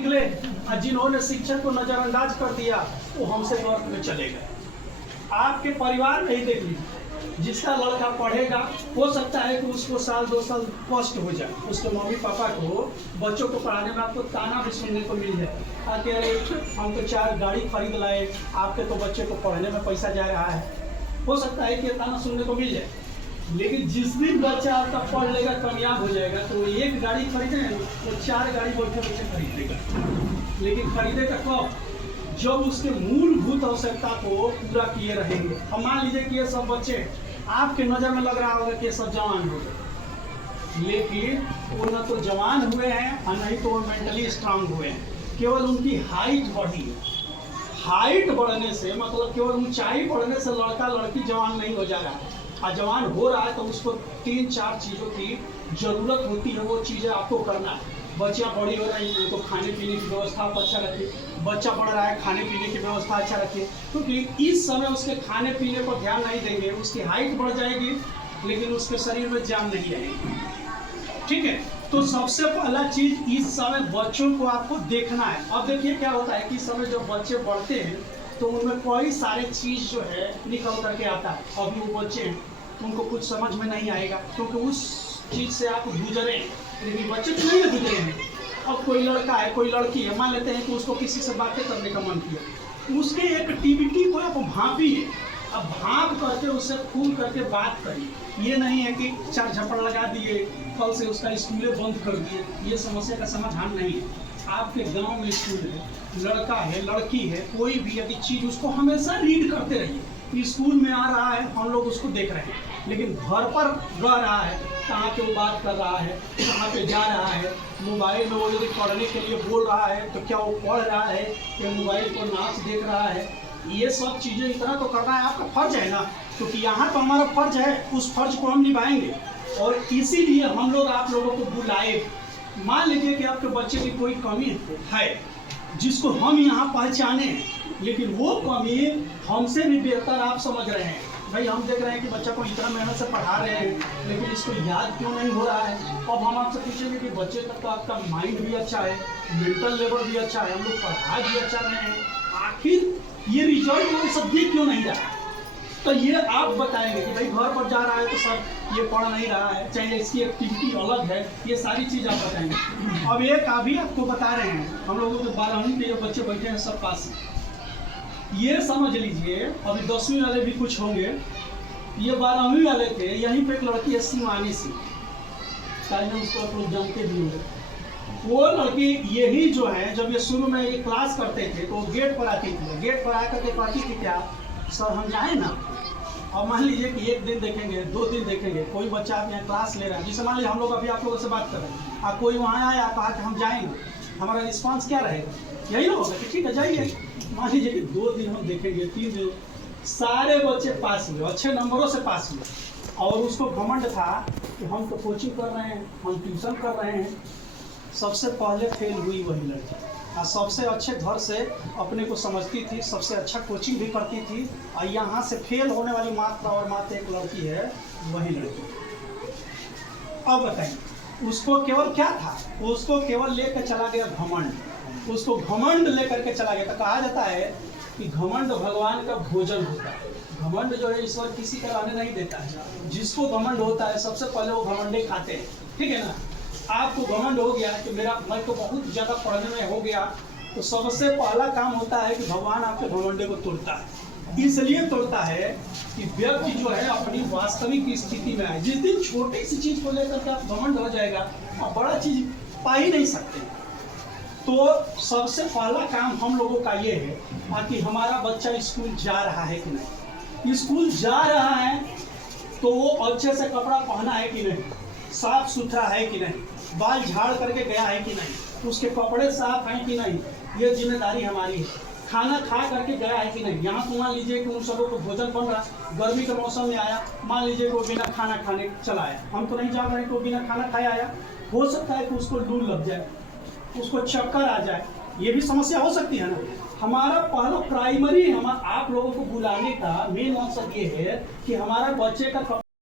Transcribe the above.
निकले और जिन्होंने शिक्षक को नजरअंदाज कर दिया वो हमसे नॉर्थ में चले गए। आपके परिवार में ही देख लीजिए, जिसका लड़का पढ़ेगा हो सकता है कि उसको साल 2 साल कष्ट हो जाए, उसके मम्मी पापा को बच्चों को पढ़ाने में आपको ताना भी सुनने को मिल जाए। आके अरे हम तो 4 गाड़ी खरीद लाए, आपके तो बच्चे को पढ़ने में पैसा जा रहा है, हो सकता है कि ताना सुनने को मिल जाए। लेकिन जिस दिन बच्चा आपका पढ़ लेगा, कामयाब हो जाएगा, तो 1 गाड़ी खरीदे तो 4 गाड़ी बैठे बैठे खरीदेगा। लेकिन खरीदेगा कब? जब उसके मूलभूत आवश्यकता को पूरा किए रहेंगे। अब मान लीजिए कि ये सब बच्चे आपके नज़र में लग रहा होगा कि ये सब जवान हो गए, लेकिन वो न तो जवान हुए हैं और नहीं तो वो मेंटली स्ट्रांग हुए हैं। केवल उनकी हाइट बढ़ी है। हाइट बढ़ने से मतलब केवल ऊंचाई बढ़ने से लड़का लड़की जवान नहीं हो जा रहा है। और जवान हो रहा है तो उसको 3-4 चीज़ों की ज़रूरत होती है, वो चीज़ें आपको करना है। बच्चा बड़ी हो रही है तो खाने पीने की व्यवस्था आप अच्छा रखिए। बच्चा बढ़ रहा है, खाने पीने की व्यवस्था अच्छा रखिए, क्योंकि इस समय उसके खाने पीने पर ध्यान नहीं देंगे, उसकी हाइट बढ़ जाएगी लेकिन उसके शरीर में जान नहीं आएगी। ठीक है, तो सबसे पहला चीज़ इस समय बच्चों को आपको देखना है। अब देखिए क्या होता है कि इस समय जब बच्चे बढ़ते हैं तो उनमें कई सारे चीज़ जो है निकल करके आता है। अभी वो बच्चे हैं, उनको कुछ समझ में नहीं आएगा क्योंकि उस चीज़ से आप गुजरे, लेकिन बच्चे तो नहीं गुजरे हैं। अब कोई लड़का है, कोई लड़की है, मान लेते हैं कि उसको किसी से बातें करने का मन किया, उसके एक्टिविटी को आप भांपिए। अब भाप करके उससे खूब करके बात करिए। ये नहीं है कि 4 झपड़ लगा दिए, कल से उसका स्कूलें बंद कर दिए, ये समस्या का समाधान नहीं है। आपके गांव में स्कूल है, लड़का है, लड़की है, कोई भी यदि चीज़ उसको हमेशा रीड करते रहिए। स्कूल में आ रहा है, हम लोग उसको देख रहे हैं, लेकिन घर पर रह रहा है, कहाँ पे वो बात कर रहा है, कहाँ पे जा रहा है, मोबाइल में वो यदि पढ़ने के लिए बोल रहा है तो क्या वो पढ़ रहा है या मोबाइल पर नाच देख रहा है। ये सब चीज़ें इतना तो करना है, आपका फर्ज है ना, क्योंकि यहाँ तो हमारा फर्ज है, उस फर्ज को हम निभाएंगे। और इसीलिए हम लोग आप लोगों को बुलाए। मान लीजिए कि आपके बच्चे की कोई कमी है जिसको हम यहाँ पहचाने, लेकिन वो कमी हमसे भी बेहतर आप समझ रहे हैं। भाई हम देख रहे हैं कि बच्चा को इतना मेहनत से पढ़ा रहे हैं लेकिन इसको याद क्यों नहीं हो रहा है। अब हम आपसे पूछेंगे कि बच्चे तक तो आपका माइंड भी अच्छा है, मेंटल लेवल भी अच्छा है, हम लोग पढ़ा भी अच्छा रहे हैं, आखिर ये रिजल्ट वो सब देख क्यों नहीं रहा। तो ये आप बताएंगे कि भाई घर पर जा रहा है तो सब ये पढ़ नहीं रहा है, चाहे इसकी एक्टिविटी अलग है, ये सारी चीज़ आप बताएंगे। अब एक अभी आपको बता रहे हैं, हम लोगों के 12वीं के जो बच्चे बैठे हैं सब पास, ये समझ लीजिए अभी 10वीं वाले भी कुछ होंगे, ये 12वीं वाले थे। यहीं पे एक लड़की है शिवानी सी, शायद उसको आप लोग जानते भी होंगे। वो लड़की यही जो है, जब ये शुरू में ये क्लास करते थे तो गेट पर आती थी, गेट पर आकर के कहती थी क्या सर हम जाएँ ना। अब मान लीजिए कि 1 दिन देखेंगे, 2 दिन देखेंगे, कोई बच्चा आप यहाँ क्लास ले रहा है, जिसे मान लीजिए हम लोग अभी आप लोगों से बात कर रहे हैं, आप कोई वहाँ आया कहा कि हम जाएंगे, हमारा रिस्पांस क्या रहेगा? यही ना होगा कि ठीक है जाइए। मान लीजिए कि 2 दिन हम देखेंगे, 3 दिन, सारे बच्चे पास हुए, अच्छे नंबरों से पास हुए, और उसको घमंड था कि हम तो कोचिंग कर रहे हैं, हम ट्यूशन कर रहे हैं। सबसे पहले फेल हुई वही लड़की, और सबसे अच्छे घर से अपने को समझती थी, सबसे अच्छा कोचिंग भी करती थी, और यहाँ से फेल होने वाली मात्र और मात्र एक लड़की है, वही लड़की। अब बताइए उसको केवल क्या था, उसको केवल लेकर चला गया घमंड, उसको घमंड लेकर के चला गया। तो कहा जाता है कि घमंड भगवान का भोजन होता है। घमंड जो है ईश्वर किसी का रहने नहीं देता है, जिसको घमंड होता है सबसे पहले वो घमंडे खाते हैं। ठीक है ना, आपको घमंड हो गया कि मैं तो बहुत ज़्यादा पढ़ने में हो गया, तो सबसे पहला काम होता है कि भगवान आपके घमंडे को तोड़ता है। इसलिए तोड़ता है कि व्यक्ति जो है अपनी वास्तविक स्थिति में आए। जिस दिन छोटी सी चीज़ को लेकर के आप घमंड हो जाएगा, आप बड़ा चीज़ पा ही नहीं सकते। तो सबसे पहला काम हम लोगों का ये है कि हमारा बच्चा स्कूल जा रहा है कि नहीं। स्कूल जा रहा है तो वो अच्छे से कपड़ा पहना है कि नहीं, साफ सुथरा है कि नहीं, बाल झाड़ करके गया है कि नहीं, उसके कपड़े साफ हैं कि नहीं, ये जिम्मेदारी हमारी है। खाना खा करके गया है कि नहीं। यहाँ तो मान लीजिए कि उन सबों को भोजन बन रहा, गर्मी के मौसम में आया, मान लीजिए कि वो बिना खाना खाने चला आया, हम तो नहीं जान रहे कि वो बिना खाना खाए आया, हो सकता है कि उसको लू लग जाए, उसको चक्कर आ जाए, ये भी समस्या हो सकती है ना। हमारा पहला प्राइमरी आप लोगों को बुलाने का मेन मकसद ये है कि हमारा बच्चे का